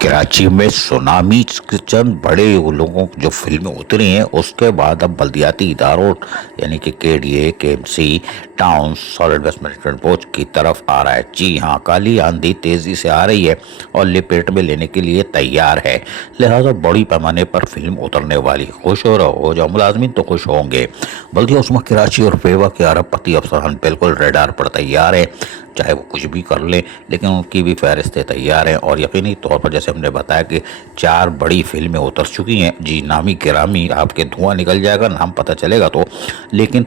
कराची में सुनामी के चंद बड़े लोगों जो फिल्में उतरी हैं उसके बाद अब बल्दियाती इदारों यानी कि KDA, KMC, town solid waste management board की तरफ आ रहा है। जी हाँ, काली आंधी तेजी से आ रही है और लपेट में लेने के लिए तैयार है, लिहाजा बड़ी पैमाने पर फिल्म उतरने वाली। खुश हो रहो, जो मुलाजमीन तो खुश होंगे। बल्दिया उस्मा कराची और फेवा के अरबपति अफसरान बिल्कुल रेडार पर तैयार है, चाहे वो कुछ भी कर लें, लेकिन उनकी भी फहरिस्तें तैयार हैं। और यकीनी तौर पर जैसे हमने बताया कि 4 बड़ी फिल्में उतर चुकी हैं। जी, नामी गिरामी आपके धुआं निकल जाएगा नाम पता चलेगा तो, लेकिन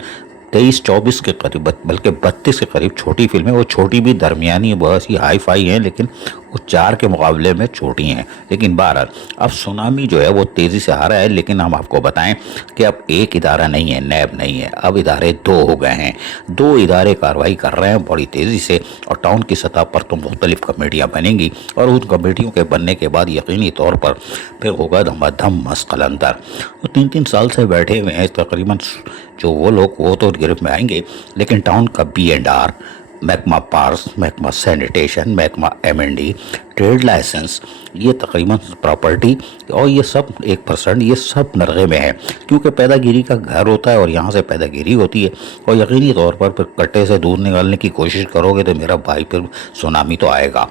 23-24 के करीब बल्कि 32 के करीब छोटी फिल्में, वो छोटी भी दरमियानी बहुत ही हाई फाई हैं, लेकिन वो 4 के मुकाबले में छोटी हैं। लेकिन बहरहाल अब सुनामी जो है वो तेज़ी से आ रहा है, लेकिन हम आपको बताएं कि अब एक इदारा नहीं है, नैब नहीं है, अब इदारे 2 हो गए हैं। 2 इदारे कार्रवाई कर रहे हैं बड़ी तेज़ी से, और टाउन की सतह पर तो मुख्तलिफ कमेटियाँ बनेंगी, और उन कमेटियों के बनने के बाद यकीनी तौर पर फिर होगा धमाधम मसकलंदर। वो 3-3 साल से बैठे हुए हैं तकरीबन जो वो लोग, वो तो गिरफ्त में आएंगे, लेकिन टाउन का B&R, महकमा पार्स, महकमा सैनिटेशन, महकमा M&D, ट्रेड लाइसेंस, ये तकरीबन प्रॉपर्टी और ये सब 1% ये सब नरगे में है, क्योंकि पैदागिरी का घर होता है और यहाँ से पैदागिरी होती है। और यकीनी तौर पर फिर कट्टे से दूध निकालने की कोशिश करोगे तो मेरा भाई फिर सुनामी तो आएगा।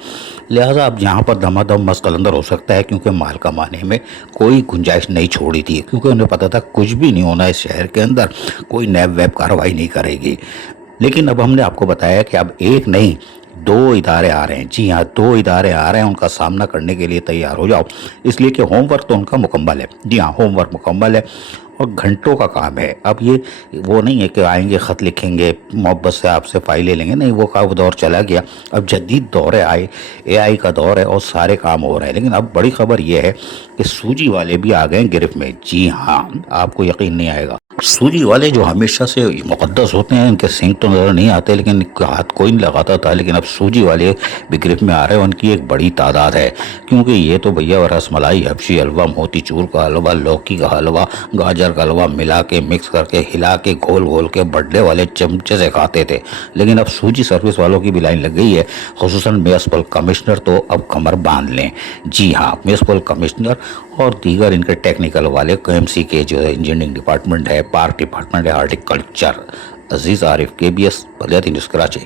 लिहाजा अब यहाँ पर धमाधम मसकलंदर हो सकता है, क्योंकि माल कमाने में कोई गुंजाइश नहीं छोड़ी थी, क्योंकि उन्हें पता था कुछ भी नहीं होना इस शहर के अंदर, कोई नैब वैब कार्रवाई नहीं करेगी। लेकिन अब हमने आपको बताया कि अब एक नहीं 2 इदारे आ रहे हैं। जी हाँ, 2 इदारे आ रहे हैं, उनका सामना करने के लिए तैयार हो जाओ, इसलिए कि होमवर्क तो उनका मुकम्मल है। जी हाँ, होमवर्क मुकम्मल है और घंटों का काम है। अब ये वो नहीं है कि आएंगे ख़त लिखेंगे, मोहब्बत से आपसे फाइलें लेंगे, नहीं, वो का दौर चला गया। अब जदीद दौर है, AI का दौर है और सारे काम हो रहे हैं। लेकिन अब बड़ी खबर ये है कि सूजी वाले भी आ गए गिरफ्त में। जी हाँ, आपको यकीन नहीं आएगा, सूजी वाले जो हमेशा से मुकद्दस होते हैं, इनके सिंग तो नज़र नहीं आते, लेकिन इनका हाथ कोई नहीं लगाता था, लेकिन अब सूजी वाले भी गिरफ्त में आ रहे हैं। उनकी एक बड़ी तादाद है, क्योंकि ये तो भैया रसमलाई, हबशी हलवा, मोती चूर का हलवा, लौकी का हलवा, गाजर का हलवा मिला के मिक्स करके हिला के घोल घोल के बर्थडे वाले चमचे से खाते थे। लेकिन अब सूजी सर्विस वालों की भी लाइन लग गई है, खुसूसन म्युनिसिपल कमिश्नर तो अब कमर बांध लें। जी हाँ, म्युनिसिपल कमिश्नर और दीगर इनके टेक्निकल वाले, KMC के जो है इंजीनियरिंग डिपार्टमेंट है, पार्क डिपार्टमेंट है, हार्टिकल्चर। अजीज आरिफ, KBS बल्दियाती न्यूज़ कराची।